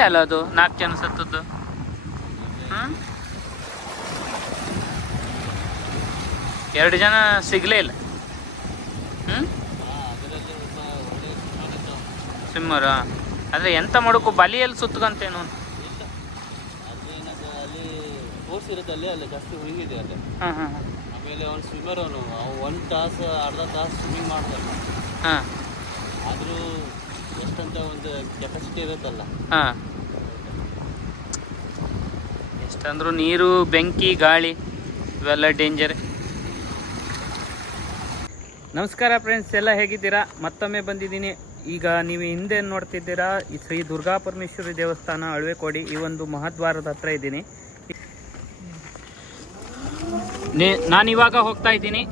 ಇಲ್ಲೇ ಅಲ್ಲ ಅದು? ನಾಲ್ಕು ಜನ ಸತ್ತದ್ದು. ಹಾಂ? ಎರಡು ಜನ ಸಿಗಲೇ ಇಲ್ಲ. ಸಿಂಹನಿತ್ತು. ಸಿಂಹರ? ಆದರೆ ಎಂತ ಮಾಡೋಕ್ಕೂ ಬಲಿಯಲ್ಲಿ ಸುತ್ತಕಂತೇನು ಹಾಂ ಹಾಂ ಹಾಂ. ಆಮೇಲೆ ಅವ್ನು ಸ್ವಿಮ್ಮರ್ ಅವನು. ಅವ್ನು ಒಂದು ತಾಸು ಅರ್ಧ ತಾಸು ಸ್ವಿಮ್ಮಿಂಗ್ ಮಾಡ್ತಾನೆ. ಹಾಂ. ಆದರೂ ಎಷ್ಟಂತ ಒಂದು ಕೆಪಾಸಿಟಿ ಇರುತ್ತಲ್ಲ. ಹಾಂ. ಎಷ್ಟಂದ್ರೂ ನೀರು, ಬೆಂಕಿ, ಗಾಳಿ, ಇವೆಲ್ಲ ಡೇಂಜರ್ ನಮಸ್ಕಾರ ಫ್ರೆಂಡ್ಸ್ ಎಲ್ಲ ಹೇಗಿದ್ದೀರಾ? ಮತ್ತೊಮ್ಮೆ ಬಂದಿದ್ದೀನಿ. ಈಗ ನೀವು ಹಿಂದೆ ನೋಡ್ತಿದ್ದೀರಾ ಈ ಶ್ರೀ ದುರ್ಗಾ ಪರಮೇಶ್ವರಿ ದೇವಸ್ಥಾನ ಅಳವೆಕೋಡಿ, ಈ ಒಂದು ಮಹಾದ್ವಾರದ ಹತ್ರ ಇದ್ದೀನಿ. ನಾನು ಇವಾಗ ಹೋಗ್ತಾ ಇದ್ದೀನಿ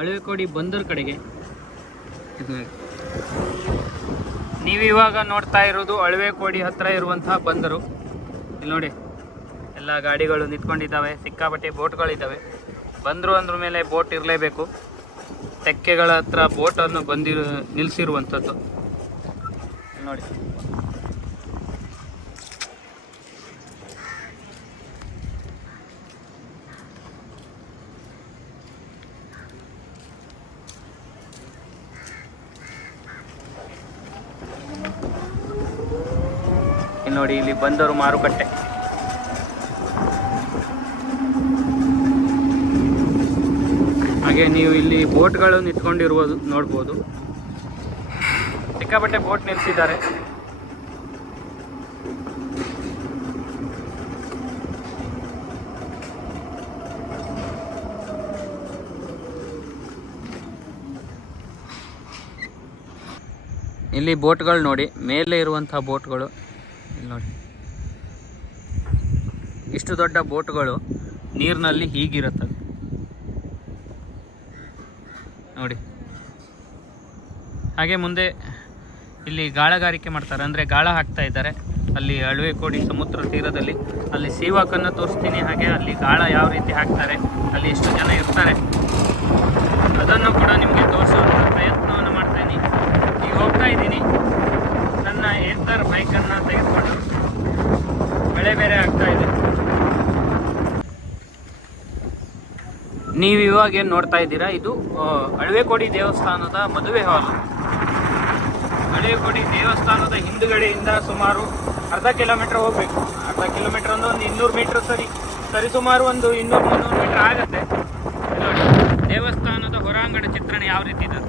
ಅಳವೆಕೋಡಿ ಬಂದರ್ ಕಡೆಗೆ. ಇದು ನೋಡಿ. ನೀವು ಇವಾಗ ನೋಡ್ತಾ ಇರೋದು ಅಳವೆಕೋಡಿ ಹತ್ರ ಇರುವಂತಹ ಬಂದರು. ಇಲ್ಲಿ ನೋಡಿ, ಎಲ್ಲ ಗಾಡಿಗಳು ನಿಂತ್ಕೊಂಡಿದ್ದಾವೆ, ಸಿಕ್ಕಾಪಟ್ಟೆ ಬೋಟ್ಗಳಿದ್ದಾವೆ. ಬಂದರು ಅಂದ್ರ ಮೇಲೆ ಬೋಟ್ ಇರಲೇಬೇಕು. ತೆಕ್ಕೆಗಳ ಹತ್ರ ಬೋಟನ್ನು ಬಂದಿರು ನಿಲ್ಲಿಸಿರುವಂಥದ್ದು ನೋಡಿ. ನೋಡಿ, ಇಲ್ಲಿ ಬಂದರು ಮಾರುಕಟ್ಟೆ. ಹಾಗೆ ನೀವು ಇಲ್ಲಿ ಬೋಟ್ಗಳು ನಿಂತ್ಕೊಂಡಿರುವುದು ನೋಡ್ಬೋದು. ಸಿಕ್ಕಾಪಟ್ಟೆ ಬೋಟ್ ನಿಲ್ಲಿಸಿದ್ದಾರೆ ಇಲ್ಲಿ ಬೋಟ್ಗಳು ನೋಡಿ, ಮೇಲೆ ಇರುವಂತಹ ಬೋಟ್ಗಳು. ಇಲ್ಲಿ ನೋಡಿ. ಇಷ್ಟು ದೊಡ್ಡ ಬೋಟ್ಗಳು ನೀರಿನಲ್ಲಿ ಹೀಗಿರುತ್ತವೆ. ನೋಡಿ. ಹಾಗೆ ಮುಂದೆ ಇಲ್ಲಿ ಗಾಳಗಾರಿಕೆ ಮಾಡ್ತಾರೆ. ಅಂದರೆ ಗಾಳ ಹಾಕ್ತಾ ಇದ್ದಾರೆ. ಅಲ್ಲಿ ಅಳುವೆ ಕೋಡಿ ಸಮುದ್ರ ತೀರದಲ್ಲಿ. ಅಲ್ಲಿ ಸೀವಾಕನ್ನು ತೋರಿಸ್ತೀನಿ. ಹಾಗೆ ಅಲ್ಲಿ ಗಾಳ ಯಾವ ರೀತಿ ಹಾಕ್ತಾರೆ. ಅಲ್ಲಿ ಎಷ್ಟು ಜನ ಇರ್ತಾರೆ. ಅದನ್ನು ಕೂಡ ನಿಮಗೆ ತೋರಿಸುವಂಥ ಪ್ರಯತ್ನವನ್ನು ಮಾಡ್ತಾ ಇದ್ದೀನಿ ಈಗ ಹೋಗ್ತಾ ಇದ್ದೀನಿ ನನ್ನ ಏತರ್ ಬೈಕನ್ನು ತೆಗೆದುಕೊಂಡು ಮಳೆ ಬೇರೆ ಆಗ್ತಾ ಇದೆ. ನೀವು ಇವಾಗ ಏನು ನೋಡ್ತಾ ಇದ್ದೀರಾ? ಇದು ಅಳವೇಕೋಡಿ ದೇವಸ್ಥಾನದ ಮದುವೆ ಹಾಲು. ಅಳವೆಕೋಡಿ ದೇವಸ್ಥಾನದ ಹಿಂದುಗಡೆಯಿಂದ ಸುಮಾರು ಅರ್ಧ ಕಿಲೋಮೀಟರ್ ಹೋಗಬೇಕು. ಅರ್ಧ ಕಿಲೋಮೀಟರ್ ಅಂದ್ರೆ ಒಂದು ಇನ್ನೂರು ಮೀಟರ್ ಸರಿ ಸರಿ ಸುಮಾರು ಒಂದು ಇನ್ನೂರು ಮುನ್ನೂರು ಮೀಟರ್ ಆಗುತ್ತೆ. ದೇವಸ್ಥಾನದ ಹೊರಾಂಗಣ ಚಿತ್ರಣ ಯಾವ ರೀತಿ ಇದೆ?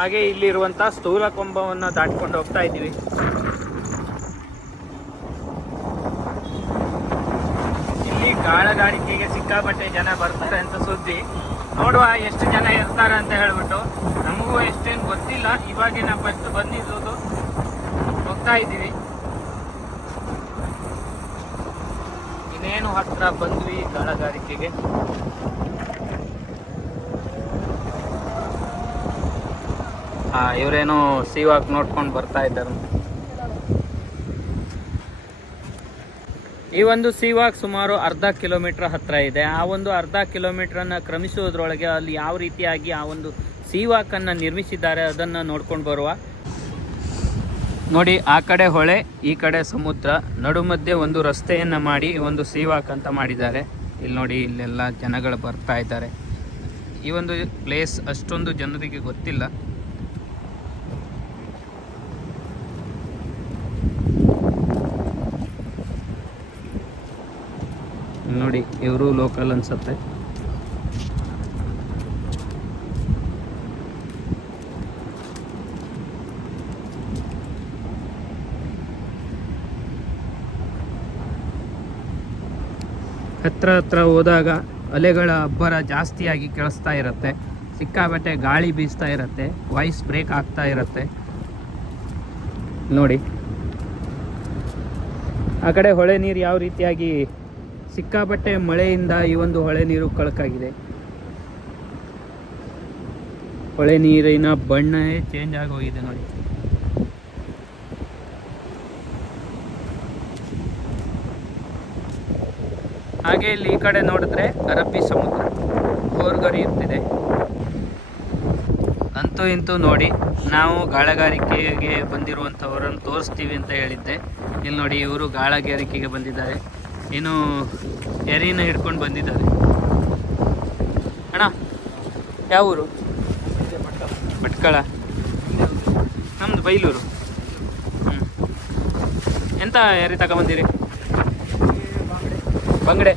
ಹಾಗೆ ಇಲ್ಲಿರುವಂಥ ಸ್ಥೂಲ ಕೊಂಬವನ್ನು ದಾಟ್ಕೊಂಡು ಹೋಗ್ತಾ ಇದ್ದೀವಿ. ಗಾಳಗಾರಿಕೆಗೆ ಸಿಕ್ಕಾಪಟ್ಟೆ ಜನ ಬರ್ತಾರೆ ಅಂತ ಸುದ್ದಿ. ನೋಡುವ ಎಷ್ಟು ಜನ ಇರ್ತಾರೆ ಅಂತ ಹೇಳ್ಬಿಟ್ಟು. ನಮಗೂ ಎಷ್ಟೇನು ಗೊತ್ತಿಲ್ಲ. ಇವಾಗಿನ ಫಸ್ಟ್ ಬಂದಿದ್ದು ಹೋಗ್ತಾ ಇದ್ದೀವಿ ಇನ್ನೇನು ಹತ್ರ ಬಂದ್ವಿ ಗಾಳಗಾರಿಕೆಗೆ ಹಾ ಸಿ ವಾಕ್ ನೋಡ್ಕೊಂಡು ಬರ್ತಾ ಇದ್ದಾರೆ. ಈ ಒಂದು ಸೀವಾಗ್ ಸುಮಾರು ಅರ್ಧ ಕಿಲೋಮೀಟರ್ ಹತ್ರ ಇದೆ. ಆ ಒಂದು ಅರ್ಧ ಕಿಲೋಮೀಟ್ರನ್ನು ಕ್ರಮಿಸುವುದರೊಳಗೆ ಅಲ್ಲಿ ಯಾವ ರೀತಿಯಾಗಿ ಆ ಒಂದು ಸೀವಾಕನ್ನು ನಿರ್ಮಿಸಿದ್ದಾರೆ ಅದನ್ನು ನೋಡ್ಕೊಂಡು ಬರುವ. ನೋಡಿ, ಆ ಕಡೆ ಹೊಳೆ, ಈ ಕಡೆ ಸಮುದ್ರ ನಡು ಮಧ್ಯೆ ಒಂದು ರಸ್ತೆಯನ್ನು ಮಾಡಿ ಒಂದು ಸೀವಾಕ್ ಅಂತ ಮಾಡಿದ್ದಾರೆ. ಇಲ್ಲಿ ನೋಡಿ, ಇಲ್ಲೆಲ್ಲ ಜನಗಳು ಬರ್ತಾ ಇದ್ದಾರೆ. ಈ ಒಂದು ಪ್ಲೇಸ್ ಅಷ್ಟೊಂದು ಜನರಿಗೆ ಗೊತ್ತಿಲ್ಲ. ನೋಡಿ, ಇವರು ಲೋಕಲ್ ಅನ್ಸುತ್ತೆ. ಹತ್ರ ಹತ್ರ ಹೋದಾಗ ಅಲೆಗಳ ಅಬ್ಬರ ಜಾಸ್ತಿಯಾಗಿ ಕೇಳಿಸ್ತಾ ಇರುತ್ತೆ. ಸಿಕ್ಕಾಬಟ್ಟೆ ಗಾಳಿ ಬೀಸ್ತಾ ಇರುತ್ತೆ ವಾಯ್ಸ್ ಬ್ರೇಕ್ ಆಗ್ತಾ ಇರುತ್ತೆ. ನೋಡಿ. ಆ ಕಡೆ ಹೊಳೆ ನೀರು ಯಾವ ರೀತಿಯಾಗಿ ಸಿಕ್ಕಾಪಟ್ಟೆ ಮಳೆಯಿಂದ ಈ ಒಂದು ಹೊಳೆ ನೀರು ಕಳಕಾಗಿದೆ. ಹೊಳೆ ನೀರಿನ ಬಣ್ಣವೇ ಚೇಂಜ್ ಆಗೋಗಿದೆ ನೋಡಿ. ಹಾಗೆ ಇಲ್ಲಿ ಈ ಕಡೆ ನೋಡಿದ್ರೆ ಅರಬ್ಬಿ ಸಮುದ್ರ ಕೋರ್ಗರಿಯುತ್ತಿದೆ ಅಂತೂ ಇಂತೂ ನೋಡಿ, ನಾವು ಗಾಳಗಾರಿಕೆಗೆ ಬಂದಿರುವಂಥವರನ್ನು ತೋರಿಸ್ತೀವಿ ಅಂತ ಹೇಳಿದ್ದೆ. ಇಲ್ಲಿ ನೋಡಿ ಇವರು ಗಾಳಗಾರಿಕೆಗೆ ಬಂದಿದ್ದಾರೆ. ಇನ್ನು ಎರಿನ ಹಿಡ್ಕೊಂಡು ಬಂದಿದ್ದಾರೆ. ಅಣ್ಣ, ಯಾವ ಊರು? ಭಟ್ಕಳ. ನಮ್ದು ಬೈಲೂರು. ಹ್ಞೂ ಎಂತ ಎರಿ ತಗೊಂಬಂದಿರಿ? ಬಂಗಡೆ.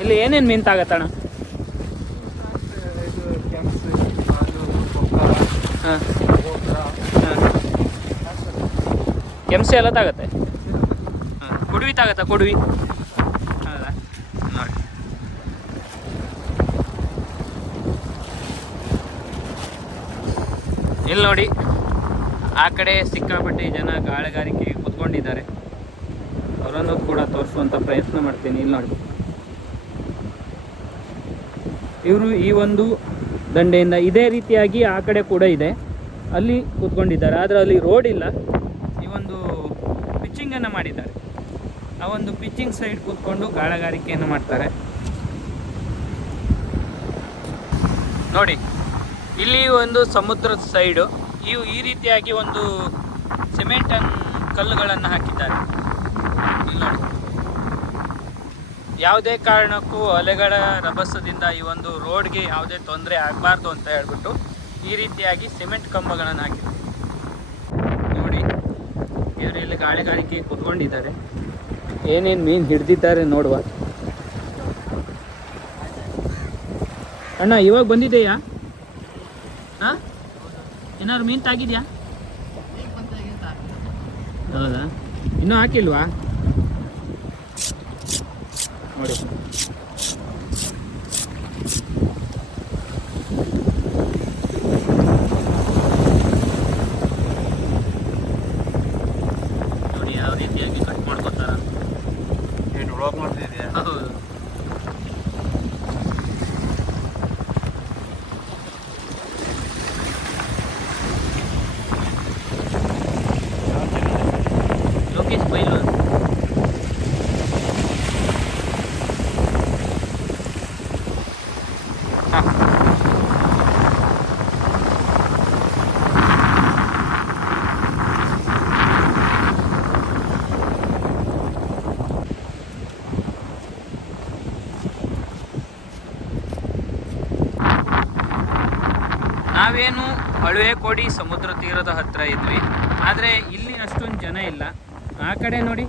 ಇಲ್ಲಿ ಏನೇನು ಮೀನು ತಾಗತ್ತಣ್ಣ ಹಾಂ. ಕೆಮ್ಸೆ ಎಲ್ಲ ತಾಗತ್ತೆ? ಕೊಡುವಿ ತಾಗತ್ತಾ ಕೊಡುವಿ. ಹೌದಾ ನೋಡಿ. ಇಲ್ಲಿ ನೋಡಿ. ಆ ಕಡೆ ಸಿಕ್ಕಾಪಟ್ಟೆ ಜನ ಗಾಳಗಾರಿಕೆಗೆ ಕುತ್ಕೊಂಡಿದ್ದಾರೆ. ಅವರನ್ನು ಕೂಡ ತೋರಿಸುವಂಥ ಪ್ರಯತ್ನ ಮಾಡ್ತೀನಿ. ಇಲ್ಲಿ ನೋಡಿ. ಇವರು ಈ ಒಂದು ದಂಡೆಯಿಂದ ಇದೇ ರೀತಿಯಾಗಿ ಆ ಕಡೆ ಕೂಡ ಇದೆ. ಅಲ್ಲಿ ಕೂತ್ಕೊಂಡಿದ್ದಾರೆ. ಆದರೆ ಅಲ್ಲಿ ರೋಡ್ ಇಲ್ಲ. ಈ ಒಂದು ಪಿಚ್ಚಿಂಗನ್ನು ಮಾಡಿದ್ದಾರೆ. ಆ ಒಂದು ಪಿಚ್ಚಿಂಗ್ ಸೈಡ್ ಕೂತ್ಕೊಂಡು ಗಾಳಗಾರಿಕೆಯನ್ನು ಮಾಡ್ತಾರೆ. ನೋಡಿ, ಇಲ್ಲಿ ಒಂದು ಸಮುದ್ರದ ಸೈಡು ಇವು ಈ ರೀತಿಯಾಗಿ ಒಂದು ಸಿಮೆಂಟ್ ಕಲ್ಲುಗಳನ್ನು ಹಾಕಿದ್ದಾರೆ. ಯಾವುದೇ ಕಾರಣಕ್ಕೂ ಅಲೆಗಳ ರಭಸದಿಂದ ಈ ಒಂದು ರೋಡ್ಗೆ ಯಾವುದೇ ತೊಂದರೆ ಆಗಬಾರ್ದು ಅಂತ ಹೇಳ್ಬಿಟ್ಟು ಈ ರೀತಿಯಾಗಿ ಸಿಮೆಂಟ್ ಕಂಬಗಳನ್ನು ಹಾಕಿದ್ದಾರೆ. ನೋಡಿ, ಇವರು ಇಲ್ಲಿ ಗಾಳಿಗಾರಿಕೆ ಕುತ್ಕೊಂಡಿದ್ದಾರೆ. ಏನೇನು ಮೀನು ಹಿಡ್ದಿದ್ದಾರೆ ನೋಡುವ. ಅಣ್ಣ ಇವಾಗ ಬಂದಿದೆಯಾ? ಹಾಂ ಏನಾದ್ರು ಮೀನು ತಾಗಿದ್ಯಾ? ಹೌದಾ? ಇನ್ನೂ ಹಾಕಿಲ್ವಾ ನೋಡಿ ನೋಡಿ ಯಾವ ರೀತಿಯಾಗಿ ಕಟ್ ಮಾಡ್ಕೊತಾರ ಏನು ವ್ಲಾಗ್ ಮಾಡ್ತಿದ್ಯಾ ಹೌದು ನಾವೇನು ಅಳುವೆಕೋಡಿ ಸಮುದ್ರ ತೀರದ ಹತ್ರ ಇದ್ವಿ ಆದರೆ ಇಲ್ಲಿ ಅಷ್ಟೊಂದು ಜನ ಇಲ್ಲ. ಆ ಕಡೆ ನೋಡಿ.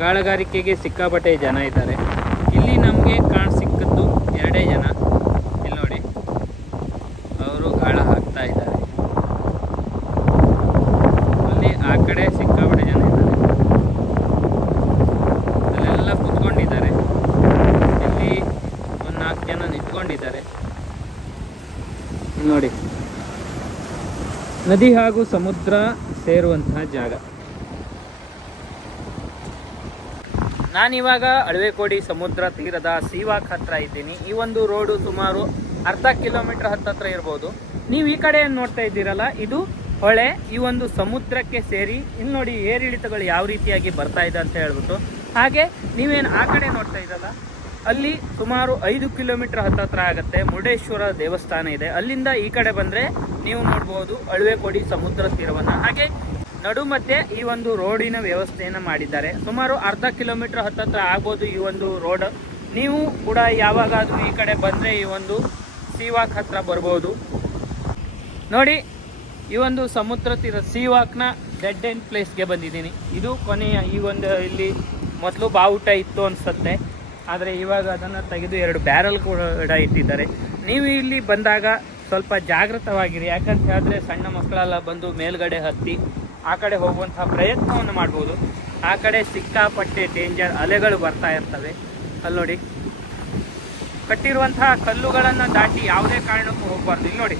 ಗಾಳಗಾರಿಕೆಗೆ ಸಿಕ್ಕಾಪಟ್ಟೆ ಜನ ಇದ್ದಾರೆ. ಇಲ್ಲಿ ನಮಗೆ ಕಾಣ ಸಿಕ್ಕದ್ದು ಎರಡೇ ಜನ. ಇಲ್ಲಿ ನೋಡಿ. ಅವರು ಗಾಳ ಹಾಕ್ತಾ ಇದ್ದಾರೆ. ಅಲ್ಲಿ ಆ ಕಡೆ ಸಿಕ್ಕಾಪಟ್ಟೆ ಜನ ಇದ್ದಾರೆ. ಅಲ್ಲೆಲ್ಲ ಕುತ್ಕೊಂಡಿದ್ದಾರೆ. ಇಲ್ಲಿ ಒಂದು ನಾಲ್ಕು ಜನ ನಿಂತ್ಕೊಂಡಿದ್ದಾರೆ. ನೋಡಿ. ನದಿ ಹಾಗೂ ಸಮುದ್ರ ಸೇರುವಂತಹ ಜಾಗ. ನಾನಿವಾಗ ಅಳವೆಕೋಡಿ ಸಮುದ್ರ ತೀರದ ಸೀವಾಕ್ ಹತ್ರ ಇದ್ದೀನಿ. ಈ ಒಂದು ರೋಡು ಸುಮಾರು ಅರ್ಧ ಕಿಲೋಮೀಟರ್ ಹತ್ತತ್ರ ಇರ್ಬೋದು. ನೀವು ಈ ಕಡೆ ನೋಡ್ತಾ ಇದ್ದೀರಲ್ಲ, ಇದು ಹೊಳೆ. ಈ ಒಂದು ಸಮುದ್ರಕ್ಕೆ ಸೇರಿ ಇನ್ನು ನೋಡಿ ಏರಿಳಿತಗಳು ಯಾವ ರೀತಿಯಾಗಿ ಬರ್ತಾ ಇದೆ ಅಂತ ಹೇಳ್ಬಿಟ್ಟು. ಹಾಗೆ ನೀವೇನು ಆ ಕಡೆ ನೋಡ್ತಾ ಇದ್ದಲ್ಲ ಅಲ್ಲಿ ಸುಮಾರು ಐದು ಕಿಲೋಮೀಟರ್ ಹತ್ತತ್ರ ಆಗುತ್ತೆ. ಮುರುಡೇಶ್ವರ ದೇವಸ್ಥಾನ ಇದೆ. ಅಲ್ಲಿಂದ ಈ ಕಡೆ ಬಂದರೆ ನೀವು ನೋಡ್ಬೋದು ಅಳವೆಕೋಡಿ ಸಮುದ್ರ ತೀರವನ್ನು. ಹಾಗೆ ನಡು ಮಧ್ಯೆ ಈ ಒಂದು ರೋಡಿನ ವ್ಯವಸ್ಥೆಯನ್ನು ಮಾಡಿದ್ದಾರೆ. ಸುಮಾರು ಅರ್ಧ ಕಿಲೋಮೀಟರ್ ಹತ್ತತ್ರ ಆಗ್ಬೋದು ಈ ಒಂದು ರೋಡ್. ನೀವು ಕೂಡ ಯಾವಾಗಾದರೂ ಈ ಕಡೆ ಬಂದರೆ ಈ ಒಂದು ಸೀವಾಕ್ ಹತ್ರ ಬರ್ಬೋದು. ನೋಡಿ, ಈ ಒಂದು ಸಮುದ್ರ ತೀರ ಸೀವಾಕ್ನ ಡೆಡ್ ಎಂಡ್ ಪ್ಲೇಸ್ಗೆ ಬಂದಿದ್ದೀನಿ. ಇದು ಕೊನೆಯ ಈ ಒಂದು ಇಲ್ಲಿ ಮೊದಲು ಬಾವುಟ ಇತ್ತು ಅನ್ಸುತ್ತೆ. ಆದರೆ ಇವಾಗ ಅದನ್ನು ತೆಗೆದು ಎರಡು ಬ್ಯಾರಲ್ ಕೂಡ ಇಟ್ಟಿದ್ದಾರೆ. ನೀವು ಇಲ್ಲಿ ಬಂದಾಗ ಸ್ವಲ್ಪ ಜಾಗೃತವಾಗಿರಿ ಯಾಕಂತ ಹೇಳಿದ್ರೆ ಸಣ್ಣ ಮಕ್ಕಳೆಲ್ಲ ಬಂದು ಮೇಲ್ಗಡೆ ಹತ್ತಿ ಆ ಕಡೆ ಹೋಗುವಂತಹ ಪ್ರಯತ್ನವನ್ನು ಮಾಡ್ಬೋದು. ಆ ಕಡೆ ಸಿಕ್ಕಾಪಟ್ಟೆ ಡೇಂಜರ್ ಅಲೆಗಳು ಬರ್ತಾ ಇರ್ತವೆ. ಅಲ್ಲಿ ನೋಡಿ. ಕಟ್ಟಿರುವಂತಹ ಕಲ್ಲುಗಳನ್ನು ದಾಟಿ ಯಾವುದೇ ಕಾರಣಕ್ಕೂ ಹೋಗಬಾರ್ದು. ಇಲ್ಲಿ ನೋಡಿ.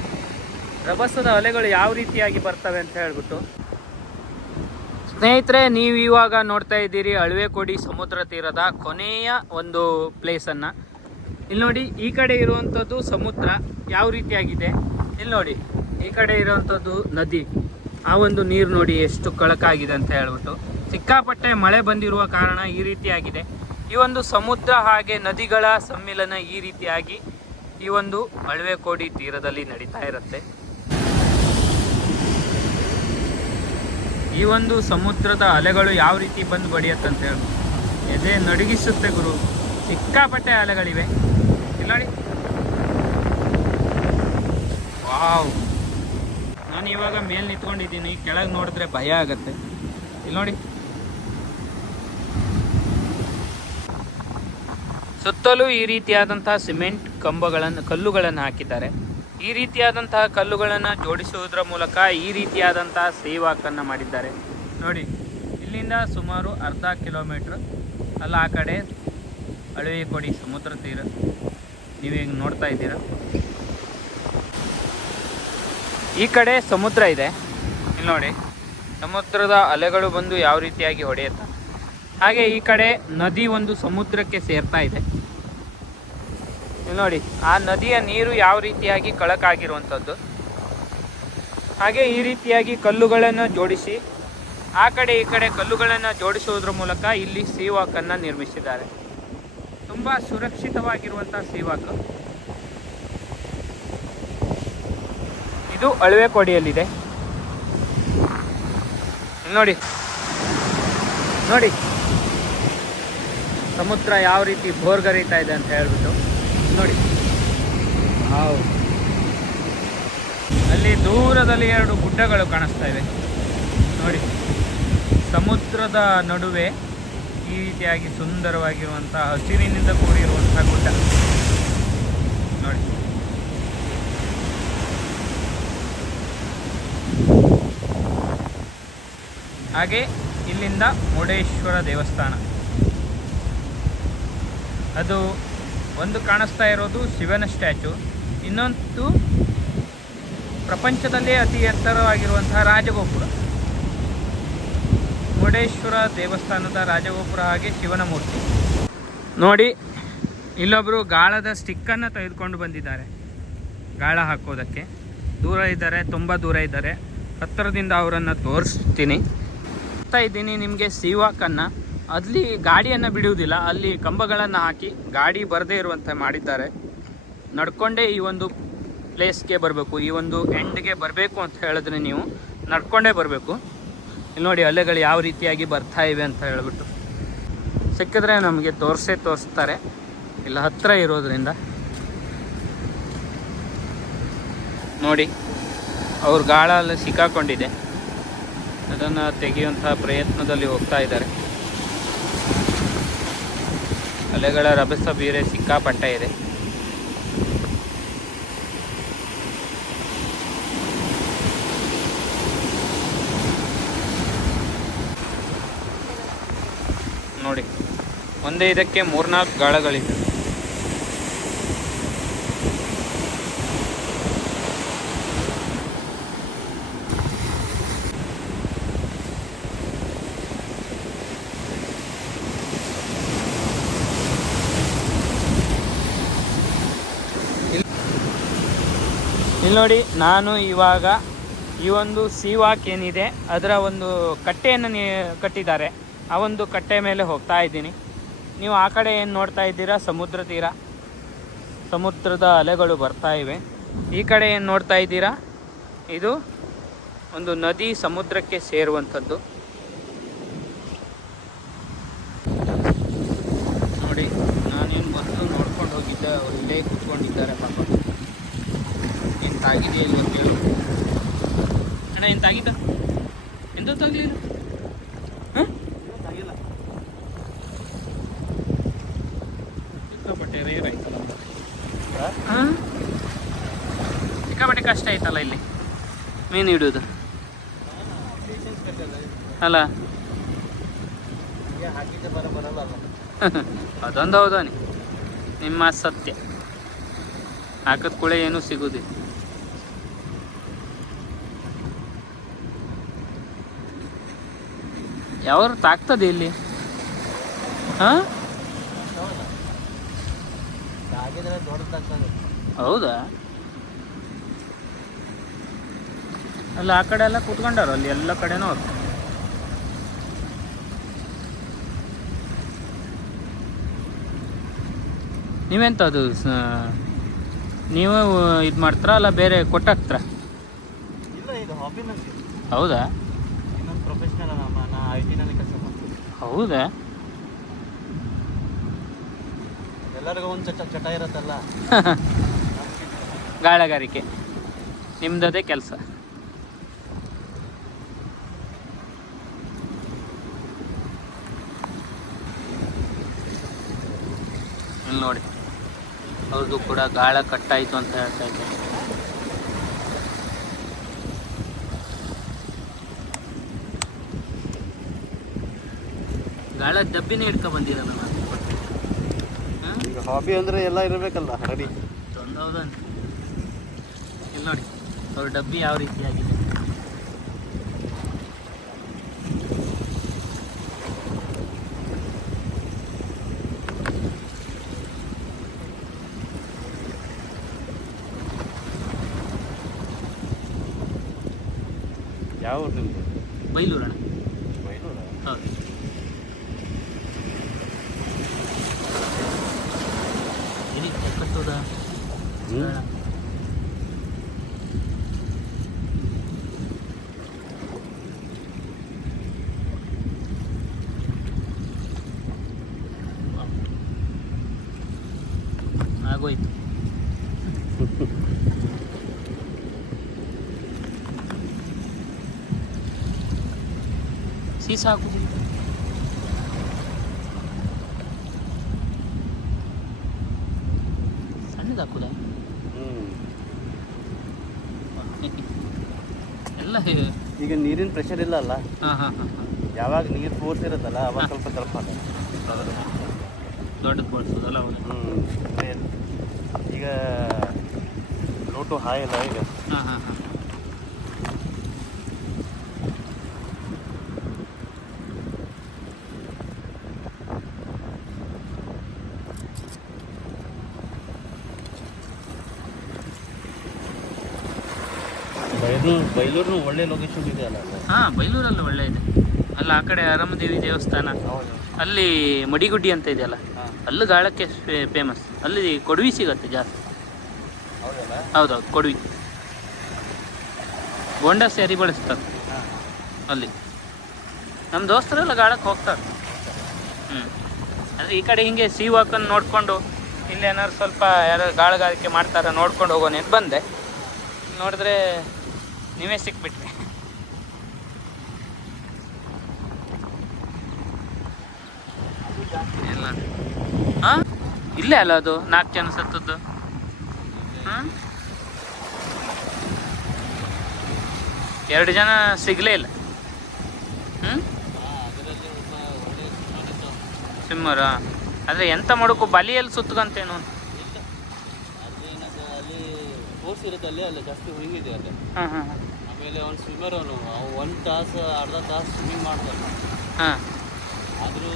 ರಭಸದ ಅಲೆಗಳು ಯಾವ ರೀತಿಯಾಗಿ ಬರ್ತವೆ ಅಂತ ಹೇಳ್ಬಿಟ್ಟು. ಸ್ನೇಹಿತರೆ, ನೀವು ಇವಾಗ ನೋಡ್ತಾ ಇದ್ದೀರಿ ಅಳವೆಕೋಡಿ ಸಮುದ್ರ ತೀರದ ಕೊನೆಯ ಒಂದು ಪ್ಲೇಸನ್ನು ಇಲ್ಲಿ ನೋಡಿ, ಈ ಕಡೆ ಇರುವಂಥದ್ದು ಸಮುದ್ರ ಯಾವ ರೀತಿಯಾಗಿದೆ? ಇಲ್ಲಿ ನೋಡಿ, ಈ ಕಡೆ ಇರುವಂಥದ್ದು ನದಿ. ಆ ಒಂದು ನೀರು ನೋಡಿ ಎಷ್ಟು ಕಳಕಾಗಿದೆ ಅಂತ ಹೇಳ್ಬಿಟ್ಟು. ಸಿಕ್ಕಾಪಟ್ಟೆ ಮಳೆ ಬಂದಿರುವ ಕಾರಣ ಈ ರೀತಿಯಾಗಿದೆ. ಈ ಒಂದು ಸಮುದ್ರ ಹಾಗೆ ನದಿಗಳ ಸಮ್ಮಿಲನ ಈ ರೀತಿಯಾಗಿ ಈ ಒಂದು ಅಳವೆಕೋಡಿ ತೀರದಲ್ಲಿ ನಡೀತಾ ಇರುತ್ತೆ. ಈ ಒಂದು ಸಮುದ್ರದ ಅಲೆಗಳು ಯಾವ ರೀತಿ ಬಂದು ಬಡಿಯತ್ತಂತ ಹೇಳಿ. ಎದೆ ನಡುಗಿಸುತ್ತೆ ಗುರು. ಸಿಕ್ಕಾಪಟ್ಟೆ ಅಲೆಗಳಿವೆ. ಇಲ್ಲ ನೋಡಿ ವಾವ್. ನಾನು ಇವಾಗ ಮೇಲೆ ನಿಂತ್ಕೊಂಡಿದ್ದೀನಿ. ಕೆಳಗೆ ನೋಡಿದ್ರೆ ಭಯ ಆಗತ್ತೆ. ಇಲ್ಲಿ ನೋಡಿ. ಸುತ್ತಲೂ ಈ ರೀತಿಯಾದಂತಹ ಸಿಮೆಂಟ್ ಕಂಬಗಳನ್ನು, ಕಲ್ಲುಗಳನ್ನು ಹಾಕಿದ್ದಾರೆ. ಈ ರೀತಿಯಾದಂತಹ ಕಲ್ಲುಗಳನ್ನು ಜೋಡಿಸುವುದರ ಮೂಲಕ ಈ ರೀತಿಯಾದಂತಹ ಸೇವಾಕನ್ನು ಮಾಡಿದ್ದಾರೆ. ನೋಡಿ, ಇಲ್ಲಿಂದ ಸುಮಾರು ಅರ್ಧ ಕಿಲೋಮೀಟ್ರ್ ಅಲ್ಲ, ಆ ಕಡೆ ಅಳವಿ ಕೊಡಿ ಸಮುದ್ರ ತೀರ. ನೀವು ಹಿಂಗೆ ನೋಡ್ತಾ ಇದ್ದೀರಾ? ಈ ಕಡೆ ಸಮುದ್ರ ಇದೆ. ಇಲ್ಲಿ ನೋಡಿ, ಸಮುದ್ರದ ಅಲೆಗಳು ಬಂದು ಯಾವ ರೀತಿಯಾಗಿ ಹೊಡೆಯುತ್ತೆ? ಹಾಗೆ ಈ ಕಡೆ ನದಿ ಒಂದು ಸಮುದ್ರಕ್ಕೆ ಸೇರ್ತಾ ಇದೆ. ನೋಡಿ, ಆ ನದಿಯ ನೀರು ಯಾವ ರೀತಿಯಾಗಿ ಕಳಕಾಗಿರುವಂಥದ್ದು? ಹಾಗೆ ಈ ರೀತಿಯಾಗಿ ಕಲ್ಲುಗಳನ್ನು ಜೋಡಿಸಿ, ಆ ಕಡೆ ಈ ಕಡೆ ಕಲ್ಲುಗಳನ್ನು ಜೋಡಿಸುವುದರ ಮೂಲಕ ಇಲ್ಲಿ ಸೀವಾಕನ್ನು ನಿರ್ಮಿಸಿದ್ದಾರೆ. ತುಂಬ ಸುರಕ್ಷಿತವಾಗಿರುವಂಥ ಸೀವಾಕ್. ಇದು ಅಳುವೆ ಕೊಡಿಯಲ್ಲಿದೆ ಇಲ್ಲಿ ನೋಡಿ ನೋಡಿ. ಸಮುದ್ರ ಯಾವ ರೀತಿ ಬೋರ್ಗರಿತಾ ಇದೆ ಅಂತ ಹೇಳ್ಬಿಟ್ಟು. ನೋಡಿ. ಹಾವು ಅಲ್ಲಿ ದೂರದಲ್ಲಿ ಎರಡು ಗುಡ್ಡಗಳು ಕಾಣಿಸ್ತಾ ಇವೆ. ನೋಡಿ. ಸಮುದ್ರದ ನಡುವೆ ಈ ರೀತಿಯಾಗಿ ಸುಂದರವಾಗಿರುವಂಥ ಹಸಿರಿನಿಂದ ಕೂಡಿರುವಂಥ ಗುಡ್ಡ. ನೋಡಿ. ಹಾಗೆ ಇಲ್ಲಿಂದ ಮುರುಡೇಶ್ವರ ದೇವಸ್ಥಾನ. ಅದು ಒಂದು ಕಾಣಿಸ್ತಾ ಇರೋದು ಶಿವನ ಸ್ಟ್ಯಾಚು. ಇನ್ನೊಂದು ಪ್ರಪಂಚದಲ್ಲೇ ಅತಿ ಎತ್ತರವಾಗಿರುವಂತಹ ರಾಜಗೋಪುರ. ಮುರುಡೇಶ್ವರ ದೇವಸ್ಥಾನದ ರಾಜಗೋಪುರ ಹಾಗೆ ಶಿವನ ಮೂರ್ತಿ. ನೋಡಿ ಇಲ್ಲೊಬ್ಬರು ಗಾಳದ ಸ್ಟಿಕ್ಕನ್ನು ತೆಗೆದುಕೊಂಡು ಬಂದಿದ್ದಾರೆ. ಗಾಳ ಹಾಕೋದಕ್ಕೆ. ದೂರ ಇದ್ದಾರೆ, ತುಂಬ ದೂರ ಇದ್ದಾರೆ. ಹತ್ತಿರದಿಂದ ಅವರನ್ನು ತೋರಿಸ್ತೀನಿ. ಇದ್ದೀನಿ ನಿಮಗೆ ಸೀವಾಕನ್ನು ಅಲ್ಲಿ ಗಾಡಿಯನ್ನು ಬಿಡುವುದಿಲ್ಲ. ಅಲ್ಲಿ ಕಂಬಗಳನ್ನು ಹಾಕಿ ಗಾಡಿ ಬರದೇ ಇರುವಂತೆ ಮಾಡಿದ್ದಾರೆ. ನಡ್ಕೊಂಡೇ ಈ ಒಂದು ಪ್ಲೇಸ್ಗೆ ಬರಬೇಕು. ಈ ಒಂದು ಎಂಡ್ಗೆ ಬರಬೇಕು ಅಂತ ಹೇಳಿದ್ರೆ ನೀವು ನಡ್ಕೊಂಡೇ ಬರಬೇಕು. ಇಲ್ಲಿ ನೋಡಿ ಅಲೆಗಳು ಯಾವ ರೀತಿಯಾಗಿ ಬರ್ತಾ ಇವೆ ಅಂತ ಹೇಳ್ಬಿಟ್ಟು. ಸಿಕ್ಕಿದ್ರೆ ನಮಗೆ ತೋರಿಸೇ ತೋರಿಸ್ತಾರೆ. ಇಲ್ಲ ಹತ್ತಿರ ಇರೋದ್ರಿಂದ. ನೋಡಿ, ಅವ್ರ ಗಾಳ ಅಲ್ಲಿ ಸಿಕ್ಕಾಕೊಂಡಿದೆ. ಅದನ್ನು ತೆಗೆಯುವಂತಹ ಪ್ರಯತ್ನದಲ್ಲಿ ಹೋಗ್ತಾ ಇದ್ದಾರೆ. ಅಲೆಗಳ ರಭಸ ಬೀರೆ ಸಿಕ್ಕಾಪಟ್ಟೆ ಇದೆ. ನೋಡಿ ಒಂದೇ ಇದಕ್ಕೆ ಮೂರ್ನಾಲ್ಕು ಗಾಳಗಳಿವೆ. ನೋಡಿ, ನಾನು ಇವಾಗ ಈ ಒಂದು ಸೀವಾಕ್ ಏನಿದೆ, ಅದರ ಒಂದು ಕಟ್ಟೆಯನ್ನು ಕಟ್ಟಿದ್ದಾರೆ. ಆ ಒಂದು ಕಟ್ಟೆ ಮೇಲೆ ಹೋಗ್ತಾ ಇದ್ದೀನಿ. ನೀವು ಆ ಕಡೆ ಏನು ನೋಡ್ತಾ ಇದ್ದೀರಾ? ಸಮುದ್ರ ತೀರ. ಸಮುದ್ರದ ಅಲೆಗಳು ಬರ್ತಾ ಇವೆ. ಈ ಕಡೆ ಏನು ನೋಡ್ತಾ ಇದ್ದೀರಾ? ಇದು ಒಂದು ನದಿ ಸಮುದ್ರಕ್ಕೆ ಸೇರುವಂಥದ್ದು. ನೋಡಿ, ನಾನೇನು ಬಂದು ನೋಡ್ಕೊಂಡು ಹೋಗಿದ್ದೆ ಇಲ್ಲೇ ಕೂತ್ಕೊಂಡಿದ್ದಾರೆ ಪಾಪ. ತಾಗಿದೆ ಇಲ್ಲಿ ಅಂತ ಹೇಳು. ಅಣ್ಣ ಏನು ತಾಗಿದ್ದ? ಎಂತ ತಾಗಲಿಲ್ಲ ಹಾಂ? ಆಗಿಲ್ಲ ಸಿಕ್ಕಾಪಟ್ಟೆ ರೇರ್ ಆಯ್ತಲ್ಲ ಹಾಂ? ಸಿಕ್ಕಾಪಟ್ಟೆ ಕಷ್ಟ ಆಯ್ತಲ್ಲ ಇಲ್ಲಿ. ಮೀನು ಹಿಡಿಯೋದು ಅಲ್ಲ? ಅದೊಂದು ಹೌದಾನಿ ನಿಮ್ಮ ಸತ್ಯ. ಹಾಕದ ಕೂಡ ಏನೂ ಸಿಗೋದಿಲ್ಲ ಯಾವ್ದು ತಾಗ್ತದೆ ಇಲ್ಲಿ? ಹಾಂ? ಹೌದಾ? ಅಲ್ಲ ಆ ಕಡೆ ಎಲ್ಲ ಕೂತ್ಕೊಂಡಾರ ಅಲ್ಲಿ ಎಲ್ಲ ಕಡೆನೂ ಅವ್ರು. ನೀವೆಂತ ಅದು ನೀವು ಇದು ಮಾಡ್ತೀರಾ ಅಲ್ಲ ಬೇರೆ ಕೊಟ್ಟಾಕ್ತಾರ? ಹೌದಾ? ಕೆಲಸ ಹೌದಾ? ಎಲ್ಲರಿಗೂ ಒಂದು ಚಟ ಚಟ ಇರುತ್ತಲ್ಲ? ಗಾಳಗಾರಿಕೆ. ನಿಮ್ದದೇ ಕೆಲಸ. ಇಲ್ಲಿ ನೋಡಿ. ಅವ್ರದ್ದು ಕೂಡ ಗಾಳ ಕಟ್ಟಾಯಿತು ಅಂತ ಹೇಳ್ತಾ ಇದ್ದಾರೆ ಗಾಳ ಡಬ್ಬಿನೇ ಹಿಡ್ಕೊ ಬಂದಿರಲ್ಲ ನಾನು. ಹಾಂ? ಈಗ ಹಾಬಿ ಅಂದರೆ ಎಲ್ಲ ಇರಬೇಕಲ್ಲ ರೆಡಿ ಹೌದನ್ ಇಲ್ಲಿ ನೋಡಿ ಅವ್ರ ಡಬ್ಬಿ ಯಾವ ರೀತಿ ಆಗಿದೆ. ಯಾವ ಊರು ನಿಮ್ಮದು ಬೈಲೂರಣ ಬೈಲೂರ ಹೌದು ಇರಿ ಕಟ್ಟೋದ ಆಗೋಯ್ತು ಸೀಸ ಹಾಕುದಿಲ್ಲ ಸಣ್ಣದು ಹಾಕುದ ಎಲ್ಲ ಈಗ ನೀರಿನ ಪ್ರೆಷರ್ ಇಲ್ಲ ಅಲ್ಲ ಹಾ ಹಾ ಹಾ. ಯಾವಾಗ ನೀರು ಫೋರ್ಸ್ ಇರುತ್ತಲ್ಲ ಅವಾಗ ಸ್ವಲ್ಪ ತಲುಪ ದೊಡ್ಡದು ಬಳಸೋದಲ್ಲ ಅವನು ಹ್ಞೂ ಈಗ ಲೋಟು ಹಾಯ್ ಅಲ್ಲ ಈಗ. ಹಾಂ ಹಾಂ ಹಾ. ಬೈಲೂರು ಬೈಲೂರಿನ ಒಳ್ಳೆ ಲೊಕೇಶನ್ ಇದೆ ಅಲ್ಲ ಹಾ ಬೈಲೂರಲ್ಲಿ ಒಳ್ಳೆ ಇದೆ. ಅಲ್ಲ ಆ ಕಡೆ ಅರಮದೇವಿ ದೇವಸ್ಥಾನ. ಅಲ್ಲಿ ಮಡಿಗುಡ್ಡಿ ಅಂತ ಇದೆಯಲ್ಲ ಅಲ್ಲಿ? ಗಾಳಕ್ಕೆ ಫೇಮಸ್ ಅಲ್ಲಿ ಕೊಡವಿ ಸಿಗತ್ತೆ ಜಾಸ್ತಿ. ಹೌದೌದು ಕೊಡವಿ. ಬೋಂಡ ಸೇರಿ ಬಳಸ್ತಾರೆ. ಅಲ್ಲಿ. ನಮ್ಮ ದೋಸ್ತರೆಲ್ಲ ಗಾಳಕ್ಕೆ ಹೋಗ್ತಾರೆ. ಹ್ಞೂ ಅಂದರೆ ಈ ಕಡೆ ಹಿಂಗೆ ಸಿ ವಾಕನ್ನು ನೋಡಿಕೊಂಡು ಇಲ್ಲೇನಾದ್ರು ಸ್ವಲ್ಪ ಯಾರು ಗಾಳಗಾರಿಕೆ ಮಾಡ್ತಾರೆ ನೋಡ್ಕೊಂಡು ಹೋಗೋಣ ಬಂದೆ. ನೋಡಿದ್ರೆ ನೀವೇ ಸಿಕ್ಬಿಟ್ರಿ. ಎಲ್ಲ ಹಾಂ? ಇಲ್ಲೇ ಅಲ್ಲ ಅದು ನಾಲ್ಕು ಜನ ಸತ್ತದ್ದು. ಹಾಂ? ಎರಡು ಜನ ಸಿಗಲೇ ಇಲ್ಲ. ಹ್ಞೂ ಸಿಂಹರ? ಆದರೆ ಎಂತ ಮಾಡೋಕ್ಕೂ ಬಲಿಯಲ್ಲಿ ಸುತ್ತಕಂತೇನು ಇಲ್ಲ. ಅಲ್ಲಿ ಅಲ್ಲಿ ಜಾಸ್ತಿ ಹುಡುಗಿದೆ ಹಾಂ ಹಾಂ ಹಾಂ ಆಮೇಲೆ ಅವ್ನು ಸ್ವಿಮ್ಮರ್ ಅವನು. ಅವ್ನು ಒಂದು ತಾಸು ಅರ್ಧ ತಾಸು ಸ್ವಿಮ್ಮಿಂಗ್ ಮಾಡ್ತಾನೆ. ಹಾಂ. ಆದರೂ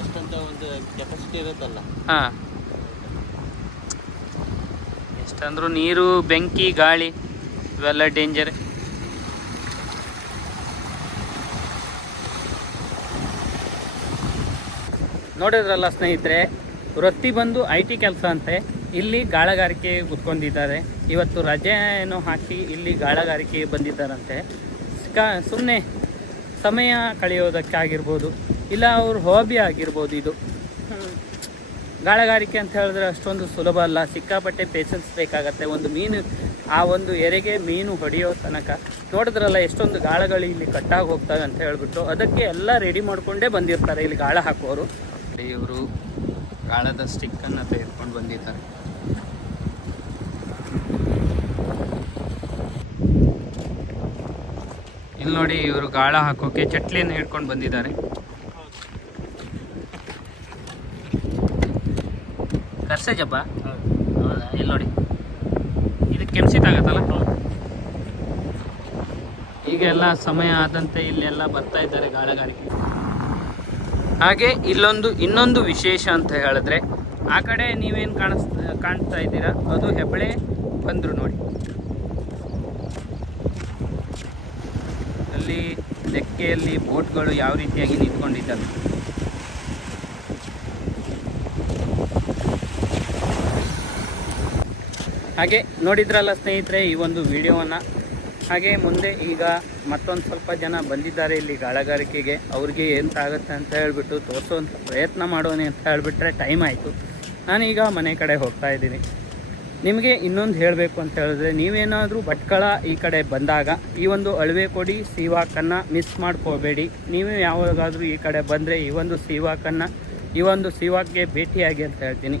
ಎಷ್ಟಂತ ಒಂದು ಕೆಪಾಸಿಟಿ ಇರುತ್ತಲ್ಲ. ಹಾಂ. ಎಷ್ಟಂದ್ರೂ ನೀರು ಬೆಂಕಿ ಗಾಳಿ ಇವೆಲ್ಲ ಡೇಂಜರ್ ನೋಡಿದ್ರಲ್ಲ ಸ್ನೇಹಿತರೆ ವೃತ್ತಿ ಬಂದು ಐ ಟಿ ಕೆಲಸ ಅಂತೆ. ಇಲ್ಲಿ ಗಾಳಗಾರಿಕೆ ಕುತ್ಕೊಂಡಿದ್ದಾರೆ. ಇವತ್ತು ರಜೆಯನ್ನು ಹಾಕಿ ಇಲ್ಲಿ ಗಾಳಗಾರಿಕೆ ಬಂದಿದ್ದಾರಂತೆ. ಕ ಸುಮ್ಮನೆ ಸಮಯ ಕಳೆಯೋದಕ್ಕಾಗಿರ್ಬೋದು, ಇಲ್ಲ ಅವ್ರ ಹಾಬಿ ಆಗಿರ್ಬೋದು ಇದು. ಗಾಳಗಾರಿಕೆ ಅಂತ ಹೇಳಿದ್ರೆ ಅಷ್ಟೊಂದು ಸುಲಭ ಅಲ್ಲ. ಸಿಕ್ಕಾಪಟ್ಟೆ ಪೇಷನ್ಸ್ ಬೇಕಾಗತ್ತೆ. ಒಂದು ಮೀನು, ಆ ಒಂದು ಎರೆಗೆ ಮೀನು ಹೊಡೆಯೋ ತನಕ ನೋಡಿದ್ರಲ್ಲ ಎಷ್ಟೊಂದು ಗಾಳಗಳು ಇಲ್ಲಿ ಕಟ್ಟಾಗಿ ಹೋಗ್ತವೆ ಅಂತ ಹೇಳ್ಬಿಟ್ಟು ಅದಕ್ಕೆ ಎಲ್ಲ ರೆಡಿ ಮಾಡಿಕೊಂಡೇ ಬಂದಿರ್ತಾರೆ ಇಲ್ಲಿ ಗಾಳ ಹಾಕೋರು ಇವರು ಗಾಳದ ಸ್ಟಿಕ್ಕನ್ನು ತೆಗೆದುಕೊಂಡು ಬಂದಿದ್ದಾರೆ. ಇಲ್ಲಿ ನೋಡಿ ಇವರು ಗಾಳ ಹಾಕೋಕೆ ಚಟ್ಲಿಯನ್ನು ಹಿಡ್ಕೊಂಡು ಬಂದಿದ್ದಾರೆ. ಕರ್ಸೆ ಜಬ್ಬ? ಹೌದಾ? ಇಲ್ಲಿ ನೋಡಿ. ಇದು ಕೆಮ್ಸಿತಾಗತ್ತಲ್ಲ ಈಗೆಲ್ಲ ಸಮಯ ಆದಂತೆ ಇಲ್ಲೆಲ್ಲ ಬರ್ತಾ ಇದ್ದಾರೆ ಗಾಳಗಾರಿಕೆ. ಹಾಗೆ ಇಲ್ಲೊಂದು, ಇನ್ನೊಂದು ವಿಶೇಷ ಅಂತ ಹೇಳಿದ್ರೆ, ಆ ಕಡೆ ನೀವೇನು ಕಾಣಿಸ್ ಕಾಣ್ತಾ ಇದ್ದೀರಾ? ಅದು ಹೆಬ್ಬಳೆ ಬಂದರು ನೋಡಿ. ಅಲ್ಲಿ ಲೆಕ್ಕೆಯಲ್ಲಿ ಬೋಟ್ಗಳು ಯಾವ ರೀತಿಯಾಗಿ ನಿಂತ್ಕೊಂಡಿದ್ದಾವೆ? ಹಾಗೆ ನೋಡಿದ್ರಲ್ಲ ಸ್ನೇಹಿತರೆ ಈ ಒಂದು ವಿಡಿಯೋವನ್ನು. ಹಾಗೆ ಮುಂದೆ ಈಗ ಮತ್ತೊಂದು ಸ್ವಲ್ಪ ಜನ ಬಂದಿದ್ದಾರೆ ಇಲ್ಲಿ ಗಾಳಗಾರಿಕೆಗೆ. ಅವ್ರಿಗೆ ಎಂತಾಗುತ್ತೆ ಅಂತ ಹೇಳ್ಬಿಟ್ಟು ತೋರಿಸೋ ಪ್ರಯತ್ನ ಮಾಡೋಣ ಅಂತ ಹೇಳಿಬಿಟ್ರೆ ಟೈಮ್ ಆಯಿತು. ನಾನೀಗ ಮನೆ ಕಡೆ ಹೋಗ್ತಾ ಇದ್ದೀನಿ. ನಿಮಗೆ ಇನ್ನೊಂದು ಹೇಳಬೇಕು ಅಂತ ಹೇಳಿದ್ರೆ, ನೀವೇನಾದರೂ ಭಟ್ಕಳ ಈ ಕಡೆ ಬಂದಾಗ ಈ ಒಂದು ಅಳವೆ ಕೊಡಿ ಸೀವಾಕನ್ನು ಮಿಸ್ ಮಾಡ್ಕೋಬೇಡಿ. ನೀವು ಯಾವಾಗಾದರೂ ಈ ಕಡೆ ಬಂದರೆ ಈ ಒಂದು ಸೀವಾಕನ್ನು ಈ ಒಂದು ಸೀವಾಕ್ಗೆ ಭೇಟಿಯಾಗಿ ಅಂತ ಹೇಳ್ತೀನಿ.